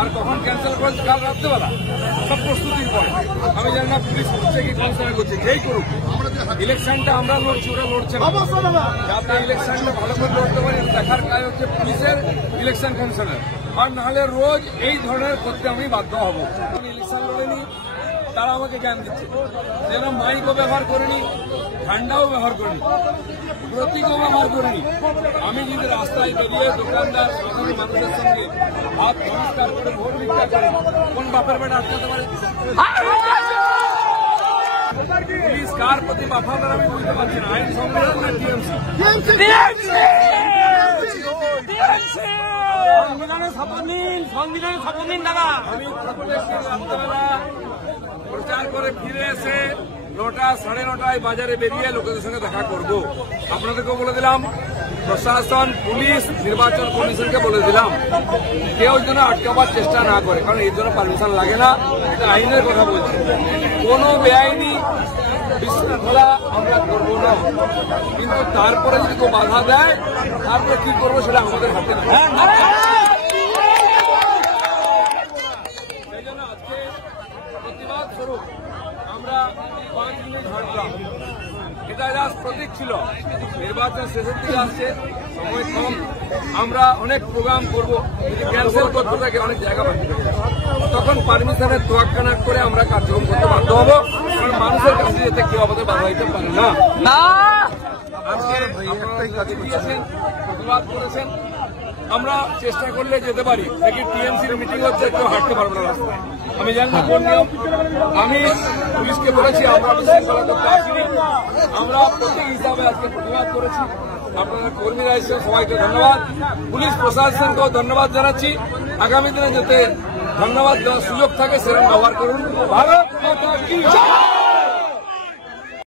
আর কখন ক্যান্সেল করেছে কাল রাত্রেবেলা সব প্রস্তুতির পরে। আমি জানি না পুলিশ করছে কি কনসার্ন করছে, যেই করুক ইলেকশনটা আমরা লড়ছি, ওরা লড়ছে না। যাতে ইলেকশনটা ভালো করে লড়তে পারি দেখার কাজ হচ্ছে পুলিশের, ইলেকশন কমিশনের। আর নাহলে রোজ এই ধরনের করতে আমি বাধ্য হব। আমি ইলেকশন লড়েনি, তারা আমাকে জ্ঞান দিচ্ছে যেন মাইকও ব্যবহার করিনি, ঠান্ডাও ব্যবহার করিনি, প্রতীকও ব্যবহার করিনি। আমি যদি রাস্তায় বেরিয়ে দোকানদার সাধারণ মানুষের সঙ্গে হাত নমস্কার করে ভোট ভিক্ষা করি, কোন বাপের বেটা আটকাতে পারে? পুলিশ কার প্রতি বাফাদার আমি বুঝতে পারছি না। আইন সংবিধান না টিএমসি? সংবিধানের শপথ নিন, সংবিধানের শপথ নিন দাদা। আমি প্রত্যেকদিন রাত্রেবেলা প্রচার করে ফিরে এসে 9টা সাড়ে 9টায় বাজারে বেরিয়ে লোকেদের সঙ্গে দেখা করব। আপনাদেরকেও বলে দিলাম, প্রশাসন, পুলিশ, নির্বাচন কমিশনকে বলে দিলাম কেউ যেন আটকাবার চেষ্টা না করে, কারণ এর জন্য পারমিশন লাগে না। এটা আইনের কথা বলছি। কোন বেআইনি বিশৃঙ্খলা আমরা করবো না, কিন্তু তারপরে যদি কেউ বাধা দেয় তারপরে কি করবো সেটা আমাদের হাতে না। সেই জন্য আজকে প্রতিবাদ স্বরূপ আমরা 5 মিনিট হাঁটলাম। এটা জাস্ট প্রতীক ছিল। নির্বাচন শেষের দিকে আসছে, সময় কম, আমরা অনেক প্রোগ্রাম করবো। যদি ক্যান্সেল করতে থাকে অনেক জায়গা বাকি থাকে, তখন পারমিশনের তোয়াক্কা না করে আমরা কার্যক্রম করতে বাধ্য হবো। কারণ মানুষের কাছে যেতে কেউ আমাদের বাধা দিতে পারে না। আজকে দিয়েছেন, প্রতিবাদ করেছেন, আমরা চেষ্টা করলে যেতে পারি। দেখি টিএমসির মিটিং হচ্ছে, কেউ হাঁটতে পারবো না রাস্তায়। আমি জানি না কোন নিয়ম। আমি পুলিশকে বলেছি আমরা বিশৃঙ্খলা করতে আসিনি, আমরা প্রতীক হিসাবে আজকে প্রতিবাদ করেছি। আপনাদের কর্মীরা এসে সবাইকে ধন্যবাদ, পুলিশ প্রশাসনকেও ধন্যবাদ জানাচ্ছি। আগামী দিনে যাতে ধন্যবাদ দেওয়ার সুযোগ থাকে সেরকম ব্যবহার করুন। ভারত মাতা কি জয়।